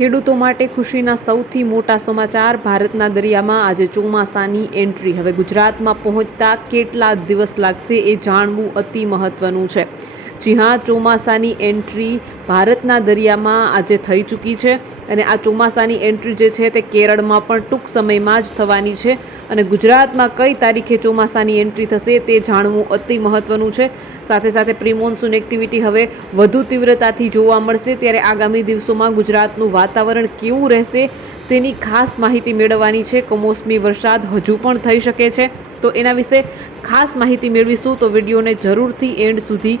ખેડૂતો માટે ખુશીના સૌથી મોટા સમાચાર ભારતના દરિયામાં આજે ચોમાસાની એન્ટ્રી. હવે ગુજરાતમાં પહોંચતા કેટલા દિવસ લાગશે એ જાણવું અતિ મહત્વનું છે. જી હા, ચોમાસાની એન્ટ્રી ભારતના દરિયામાં આજે થઈ ચૂકી છે અને આ ચોમાસાની એન્ટ્રી જે છે તે કેરળમાં પણ ટૂંક સમયમાં જ થવાની છે અને ગુજરાતમાં કઈ તારીખે ચોમાસાની એન્ટ્રી થશે તે જાણવું અતિ મહત્વનું છે. સાથે સાથે પ્રી મોન્સૂન એક્ટિવિટી હવે વધુ તીવ્રતાથી જોવા મળશે ત્યારે આગામી દિવસોમાં ગુજરાતનું વાતાવરણ કેવું રહેશે તેની ખાસ માહિતી મેળવવાની છે. કમોસમી વરસાદ હજુ પણ થઈ શકે છે. તો એના વિશે ખાસ માહિતી મેળવીશું તો વિડીયોને જરૂરથી એન્ડ સુધી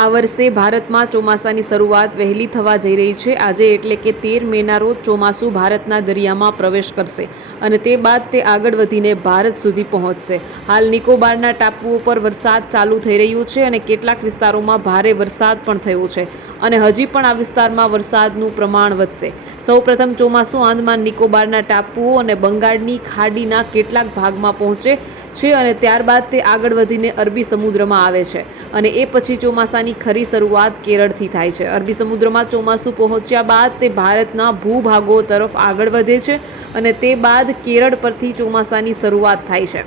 આ વર્ષે ભારતમાં ચોમાસાની શરૂઆત વહેલી થવા જઈ રહી છે. આજે એટલે કે તેર મેના રોજ ચોમાસું ભારતના દરિયામાં પ્રવેશ કરશે અને તે બાદ તે આગળ વધીને ભારત સુધી પહોંચશે. હાલ નિકોબારના ટાપુઓ પર વરસાદ ચાલુ થઈ રહ્યો છે અને કેટલાક વિસ્તારોમાં ભારે વરસાદ પણ થયો છે અને હજી પણ આ વિસ્તારમાં વરસાદનું પ્રમાણ વધશે. સૌપ્રથમ ચોમાસું આંદમાન નિકોબારના ટાપુઓ અને બંગાળની ખાડીના કેટલાક ભાગમાં પહોંચે છે અને ત્યારબાદ તે આગળ વધીને અરબી સમુદ્રમાં આવે છે. અને એ પછી ચોમાસાની ખરી શરૂઆત કેરળથી થાય છે. અરબી સમુદ્રમાં ચોમાસું પહોંચ્યા બાદ તે ભારતના ભૂભાગો તરફ આગળ વધે છે અને તે બાદ કેરળ પરથી ચોમાસાની શરૂઆત થાય છે.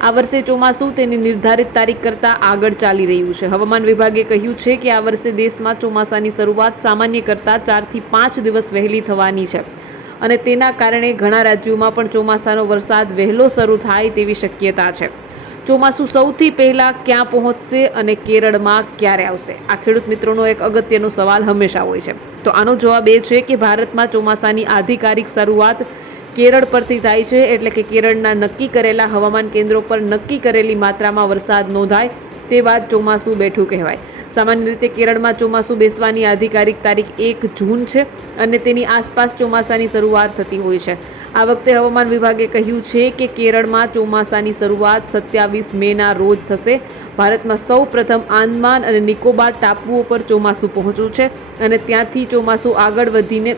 આ વર્ષે ચોમાસું તેની નિર્ધારિત તારીખ કરતાં આગળ ચાલી રહ્યું છે. હવામાન વિભાગે કહ્યું છે કે આ વર્ષે દેશમાં ચોમાસાની શરૂઆત સામાન્ય કરતાં ચારથી પાંચ દિવસ વહેલી થવાની છે. અને તેના કારણે ઘણા રાજ્યોમાં પણ ચોમાસાનો વરસાદ વહેલો શરૂ થાય તેવી શક્યતા છે. ચોમાસું સૌથી પહેલાં ક્યાં પહોંચશે અને કેરળમાં ક્યારે આવશે? આ ખેડૂત મિત્રોનો એક અગત્યનો સવાલ હંમેશા હોય છે. તો આનો જવાબ એ છે કે ભારતમાં ચોમાસાની આધિકારિક શરૂઆત કેરળ પરથી થાય છે, એટલે કે કેરળના નક્કી કરેલા હવામાન કેન્દ્રો પર નક્કી કરેલી માત્રામાં વરસાદ નોંધાય તે બાદ ચોમાસું બેઠું કહેવાય. સામાન્ય રીતે કેરળમાં ચોમાસું બેસવાની આધિકારિક તારીખ એક જૂન છે અને તેની આસપાસ ચોમાસાની શરૂઆત થતી હોય છે. આ વખતે હવામાન વિભાગે કહ્યું છે કે કેરળમાં ચોમાસાની શરૂઆત સત્યાવીસ મેના રોજ થશે. ભારતમાં સૌ પ્રથમ આંદમાન અને નિકોબાર ટાપુઓ પર ચોમાસું પહોંચ્યું છે અને ત્યાંથી ચોમાસું આગળ વધીને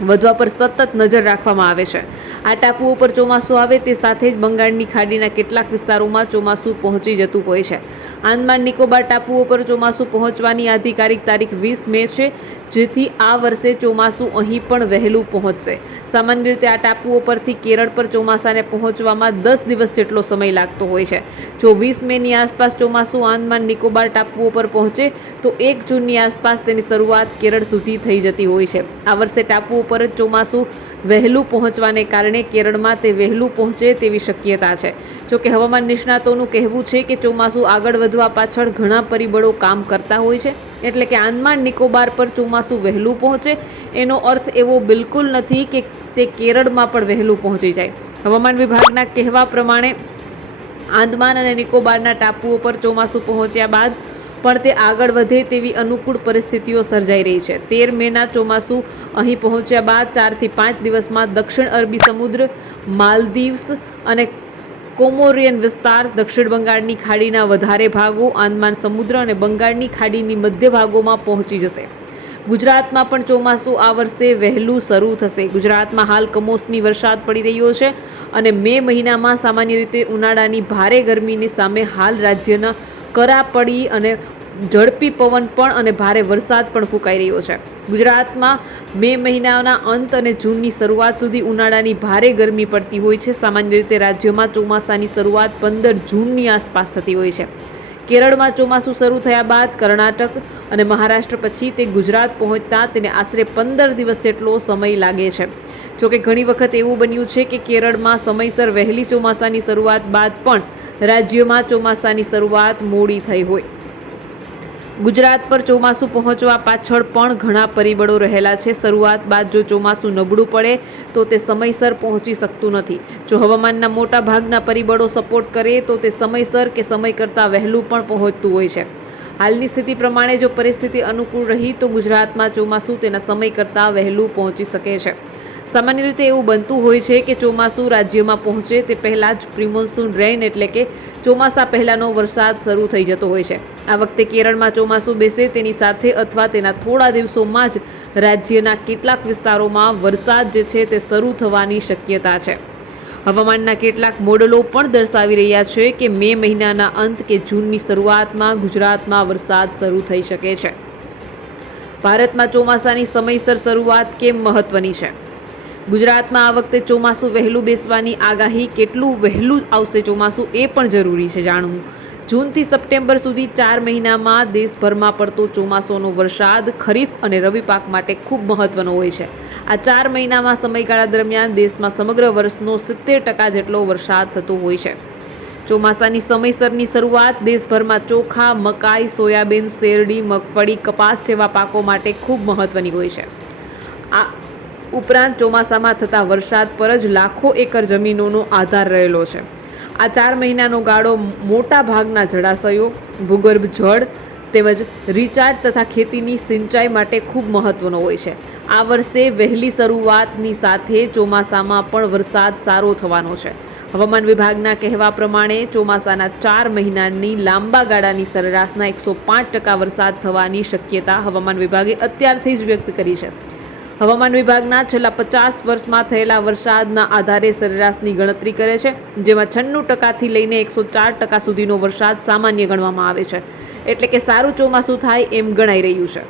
વધવા પર સતત નજર રાખવામાં આવે છે. આ ટાપુઓ પર ચોમાસું આવે તે સાથે જ બંગાળની ખાડીના કેટલાક વિસ્તારોમાં ચોમાસું પહોંચી જતું હોય છે. આંદમાન નિકોબાર ટાપુઓ પર ચોમાસું પહોંચવાની આધિકારિક તારીખ વીસ મે છે, જેથી આ વર્ષે ચોમાસું અહીં પણ વહેલું પહોંચશે. સામાન્ય રીતે આ ટાપુઓ પરથી કેરળ પર ચોમાસાને પહોંચવામાં દસ દિવસ જેટલો સમય લાગતો હોય છે. જો વીસ મેની આસપાસ ચોમાસું આંદમાન નિકોબાર ટાપુઓ પર પહોંચે, તો એક જૂનની આસપાસ તેની શરૂઆત કેરળ સુધી થઈ જતી હોય છે. આ વર્ષે ટાપુઓ પર જ ચોમાસું વહેલું પહોંચવાને કારણે કેરળમાં તે વહેલું પહોંચે તેવી શક્યતા છે. જોકે હવામાન નિષ્ણાતોનું કહેવું છે કે ચોમાસું આગળ વધવા પાછળ ઘણા પરિબળો કામ કરતા હોય છે, એટલે કે આંદમાન નિકોબાર પર ચોમાસું વહેલું પહોંચે, એનો અર્થ એવો બિલકુલ નથી કે તે કેરળમાં પણ વહેલું પહોંચી જાય. હવામાન વિભાગના કહેવા પ્રમાણે, આંદમાન અને નિકોબારના ટાપુઓ પર ચોમાસું પહોંચ્યા બાદ પણ તે આગળ વધે તેવી અનુકૂળ પરિસ્થિતિઓ સર્જાઈ રહી છે. તેર મેના ચોમાસું અહીં પહોંચ્યા બાદ ચારથી પાંચ દિવસમાં દક્ષિણ અરબી સમુદ્ર, માલદીવ્સ અને કોમોરિયન વિસ્તાર દક્ષિણ બંગાળની ખાડીના વધારે ભાગો, આંદમાન સમુદ્ર અને બંગાળની ખાડીની મધ્ય ભાગોમાં પહોંચી જશે. ગુજરાતમાં પણ ચોમાસું આ વર્ષે વહેલું શરૂ થશે. ગુજરાતમાં હાલ કમોસમી વરસાદ પડી રહ્યો છે અને મે મહિનામાં સામાન્ય રીતે ઉનાળાની ભારે ગરમીની સામે હાલ રાજ્યના કરા પડી અને ઝડપી પવન પણ અને ભારે વરસાદ પણ ફૂંકાઈ રહ્યો છે. ગુજરાતમાં મે મહિનાના અંત અને જૂનની શરૂઆત સુધી ઉનાળાની ભારે ગરમી પડતી હોય છે. સામાન્ય રીતે રાજ્યમાં ચોમાસાની શરૂઆત પંદર જૂનની આસપાસ થતી હોય છે. કેરળમાં ચોમાસું શરૂ થયા બાદ કર્ણાટક અને મહારાષ્ટ્ર પછી તે ગુજરાત પહોંચતા તેને આશરે પંદર દિવસ જેટલો સમય લાગે છે. જોકે ઘણી વખત એવું બન્યું છે કે કેરળમાં સમયસર વહેલી ચોમાસાની શરૂઆત બાદ પણ રાજ્યમાં ચોમાસાની શરૂઆત મોડી થઈ હોય. ગુજરાત પર ચોમાસું પહોંચવા પાછળ પણ ઘણા પરિબળો રહેલા છે. શરૂઆત બાદ જો ચોમાસું નબળું પડે, તો તે સમયસર પહોંચી શકતું નથી. જો હવામાનના મોટા ભાગના પરિબળો સપોર્ટ કરે, તો તે સમયસર કે સમય કરતાં વહેલું પણ પહોંચતું હોય છે. હાલની સ્થિતિ પ્રમાણે જો પરિસ્થિતિ અનુકૂળ રહી, તો ગુજરાતમાં ચોમાસું તેના સમય કરતાં વહેલું પહોંચી શકે છે. સામાન્ય રીતે એવું બનતું હોય છે કે ચોમાસું રાજ્યમાં પહોંચે તે પહેલાં જ પ્રિમોન્સૂન રેન એટલે કે ચોમાસા પહેલાંનો વરસાદ શરૂ થઈ જતો હોય છે. આ વખતે કેરળમાં ચોમાસું બેસે તેની સાથે અથવા તેના થોડા દિવસોમાં જ રાજ્યના કેટલાક વિસ્તારોમાં વરસાદ જે છે તે શરૂ થવાની શક્યતા છે. હવામાનના કેટલાક મોડલો પણ દર્શાવી રહ્યા છે કે મે મહિનાના અંત કે જૂનની શરૂઆતમાં ગુજરાતમાં વરસાદ શરૂ થઈ શકે છે. ભારતમાં ચોમાસાની સમયસર શરૂઆત કેમ મહત્વની છે? ગુજરાતમાં આ વખતે ચોમાસું વહેલું બેસવાની આગાહી, કેટલું વહેલું આવશે ચોમાસું એ પણ જરૂરી છે જાણવું. જૂનથી સપ્ટેમ્બર સુધી ચાર મહિનામાં દેશભરમાં પડતો ચોમાસોનો વરસાદ, ખરીફ અને રવિ પાક માટે ખૂબ મહત્વનો હોય છે. આ ચાર મહિનામાં સમયગાળા દરમિયાન દેશમાં સમગ્ર વર્ષનો સિત્તેર ટકા જેટલો વરસાદ થતો હોય છે. ચોમાસાની સમયસરની શરૂઆત દેશભરમાં ચોખા, મકાઈ, સોયાબીન, શેરડી, મગફળી, કપાસ જેવા પાકો માટે ખૂબ મહત્વની હોય છે. આ ઉપરાંત ચોમાસામાં થતા વરસાદ પર જ લાખો એકર જમીનોનો આધાર રહેલો છે. આ ચાર મહિનાનો ગાળો મોટા ભાગના જળાશયો, ભૂગર્ભ જળ તેમજ રિચાર્જ તથા ખેતીની સિંચાઈ માટે ખૂબ મહત્વનો હોય છે. આ વર્ષે વહેલી શરૂઆતની સાથે ચોમાસામાં પણ વરસાદ સારો થવાનો છે. હવામાન વિભાગના કહેવા પ્રમાણે ચોમાસાના ચાર મહિનાની લાંબા ગાળાની સરેરાશના એકસો પાંચ ટકા વરસાદ થવાની શક્યતા હવામાન વિભાગે અત્યારથી જ વ્યક્ત કરી છે. હવામાન વિભાગના છેલ્લા પચાસ વર્ષમાં થયેલા વરસાદના આધારે સરેરાશની ગણતરી કરે છે, જેમાં છન્નું ટકાથી લઈને એકસો ચાર ટકા સુધીનો વરસાદ સામાન્ય ગણવામાં આવે છે. એટલે કે સારું ચોમાસું થાય એમ ગણાઈ રહ્યું છે.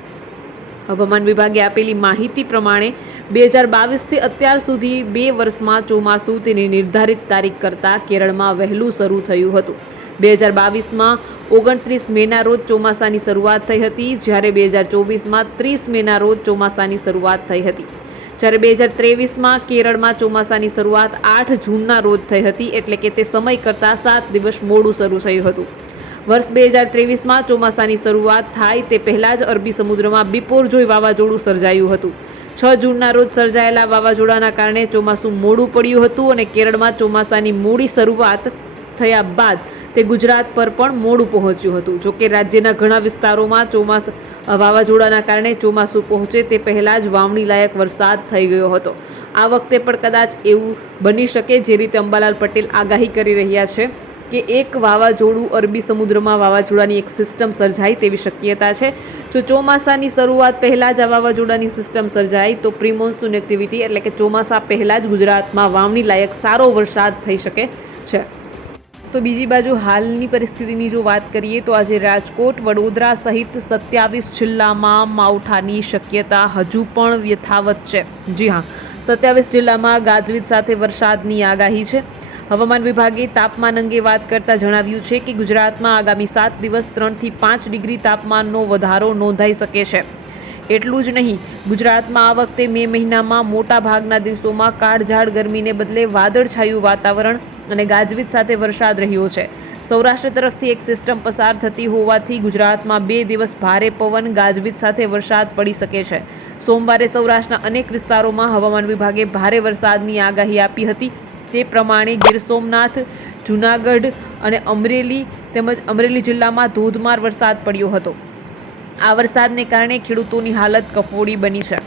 હવામાન વિભાગે આપેલી માહિતી પ્રમાણે, બે હજાર બાવીસથી અત્યાર સુધી બે વર્ષમાં ચોમાસું તેની નિર્ધારિત તારીખ કરતાં કેરળમાં વહેલું શરૂ થયું હતું. બે હજાર બાવીસમાં ઓગણત્રીસ મેના રોજ ચોમાસાની શરૂઆત થઈ હતી. જ્યારે બે હજાર ચોવીસમાં ત્રીસ મેના રોજ ચોમાસાની શરૂઆત થઈ હતી. જ્યારે બે હજાર ત્રેવીસમાં કેરળમાં ચોમાસાની શરૂઆત આઠ જૂનના રોજ થઈ હતી, એટલે કે તે સમય કરતાં સાત દિવસ મોડું શરૂ થયું હતું. વર્ષ બે હજાર ત્રેવીસમાં ચોમાસાની શરૂઆત થાય તે પહેલાં જ અરબી સમુદ્રમાં બિપોરજોય વાવાઝોડું સર્જાયું હતું. છ જૂનના રોજ સર્જાયેલા વાવાઝોડાના કારણે ચોમાસું મોડું પડ્યું હતું અને કેરળમાં ચોમાસાની મોડી શરૂઆત થયા બાદ તે ગુજરાત પર પણ મોડું પહોંચ્યું હતું. જોકે રાજ્યના ઘણા વિસ્તારોમાં ચોમાસા વાવાઝોડાના કારણે ચોમાસું પહોંચે તે પહેલાં જ વાવણી લાયક વરસાદ થઈ ગયો હતો. આ વખતે પણ કદાચ એવું બની શકે જે રીતે અંબાલાલ પટેલ આગાહી કરી રહ્યા છે કે એક વાવાઝોડું અરબી સમુદ્રમાં વાવાઝોડાની એક સિસ્ટમ સર્જાય તેવી શક્યતા છે. જો ચોમાસાની શરૂઆત પહેલાં જ આ વાવાઝોડાની સિસ્ટમ સર્જાય, તો પ્રિમોન્સૂન એક્ટિવિટી એટલે કે ચોમાસા પહેલાં જ ગુજરાતમાં વાવણી લાયક સારો વરસાદ થઈ શકે છે. તો બીજી બાજુ હાલની પરિસ્થિતિની જો વાત કરીએ તો આજે રાજકોટ, વડોદરા સહિત સત્યાવીસ જિલ્લામાં માવઠાની શક્યતા હજુ પણ યથાવત છે. જી હા, સત્યાવીસ જિલ્લામાં ગાજવીજ સાથે વરસાદની આગાહી છે. હવામાન વિભાગે તાપમાન અંગે વાત કરતાં જણાવ્યું છે કે ગુજરાતમાં આગામી સાત દિવસ ત્રણથી પાંચ ડિગ્રી તાપમાનનો વધારો નોંધાઈ શકે છે. એટલું જ નહીં. ગુજરાતમાં આ વખતે મે મહિનામાં મોટા ભાગના દિવસોમાં કાળઝાળ ગરમીને બદલે વાદળછાયું વાતાવરણ અને ગાજવીજ સાથે વરસાદ રહ્યો છે. સૌરાષ્ટ્ર તરફથી એક સિસ્ટમ પસાર થતી હોવાથી ગુજરાતમાં બે દિવસ ભારે પવન, ગાજવીજ સાથે વરસાદ પડી શકે છે. સોમવારે સૌરાષ્ટ્રના અનેક વિસ્તારોમાં હવામાન વિભાગે ભારે વરસાદની આગાહી આપી હતી. તે પ્રમાણે ગીર સોમનાથ, જૂનાગઢ અને અમરેલી તેમજ અમરેલી જિલ્લામાં ધોધમાર વરસાદ પડ્યો હતો. આ વરસાદને કારણે ખેડૂતોની હાલત કફોડી બની છે.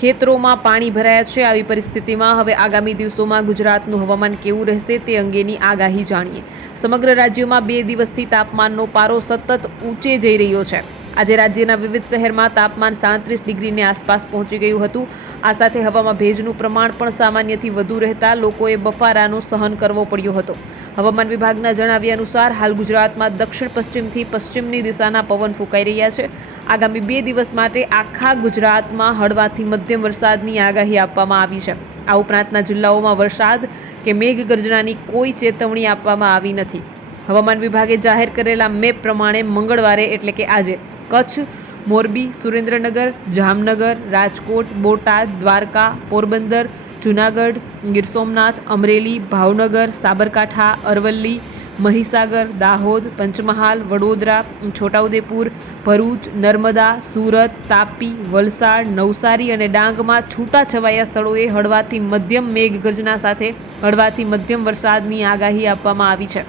ખેતરોમાં પાણી ભરાયા છે. આવી પરિસ્થિતિમાં હવે આગામી દિવસોમાં ગુજરાતનું હવામાન કેવું રહેશે તે અંગેની આગાહી જાણીએ. સમગ્ર રાજ્યોમાં બે દિવસથી તાપમાનનો પારો સતત ઊંચે જઈ રહ્યો છે. આજે રાજ્યના વિવિધ શહેરમાં તાપમાન સાડત્રીસ ડિગ્રીની આસપાસ પહોંચી ગયું હતું. આ સાથે હવામાં ભેજનું પ્રમાણ પણ સામાન્યથી વધુ રહેતા લોકોએ બફારાનો સહન કરવો પડ્યો હતો. હવામાન વિભાગના જણાવ્યા અનુસાર, હાલ ગુજરાતમાં દક્ષિણ પશ્ચિમથી પશ્ચિમની દિશાના પવન ફૂંકાઈ રહ્યા છે. આગામી બે દિવસ માટે આખા ગુજરાતમાં હળવાથી મધ્યમ વરસાદની આગાહી આપવામાં આવી છે. આ ઉપરાંતના જિલ્લાઓમાં વરસાદ કે મેઘગર્જનાની કોઈ ચેતવણી આપવામાં આવી નથી. હવામાન વિભાગે જાહેર કરેલા મેપ પ્રમાણે મંગળવારે એટલે કે આજે કચ્છ, મોરબી, સુરેન્દ્રનગર, જામનગર, રાજકોટ, બોટાદ, દ્વારકા, પોરબંદર જૂનાગઢ, ગીર સોમનાથ, અમરેલી, ભાવનગર, સાબરકાંઠા, અરવલ્લી, મહીસાગર, દાહોદ, પંચમહાલ, વડોદરા, છોટાઉદેપુર, ભરૂચ, નર્મદા, સુરત, તાપી, વલસાડ, નવસારી અને ડાંગમાં છૂટાછવાયા સ્થળોએ હળવાથી મધ્યમ મેઘગર્જના સાથે હળવાથી મધ્યમ વરસાદની આગાહી આપવામાં આવી છે.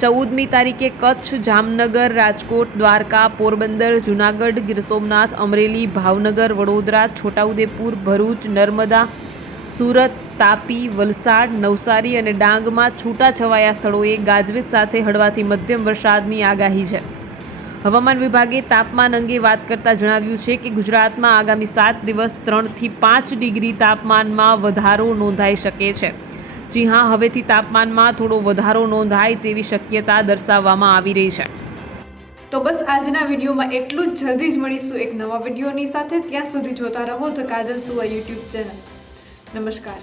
ચૌદમી તારીખે કચ્છ, જામનગર, રાજકોટ, દ્વારકા, પોરબંદર, જૂનાગઢ, ગીર સોમનાથ, અમરેલી, ભાવનગર, વડોદરા, છોટાઉદેપુર, ભરૂચ, નર્મદા, સુરત, તાપી, વલસાડ, નવસારી અને ડાંગમાં છૂટાછવાયા સ્થળોએ ગાજવીજ સાથે હળવાથી મધ્યમ વરસાદની આગાહી છે. હવામાન વિભાગે તાપમાન અંગે વાત કરતાં જણાવ્યું છે કે ગુજરાતમાં આગામી સાત દિવસ ત્રણથી પાંચ ડિગ્રી તાપમાનમાં વધારો નોંધાઈ શકે છે. જી હા, હવેથી તાપમાનમાં થોડો વધારો નોંધાય તેવી શક્યતા દર્શાવવામાં આવી રહી છે. તો બસ આજના વિડીયોમાં એટલું જ. જલ્દી જ મળીશું એક નવા વિડીયોની સાથે. ત્યાં સુધી જોતા રહો ધ કાજલ સુવા યુટ્યુબ ચેનલ. નમસ્કાર.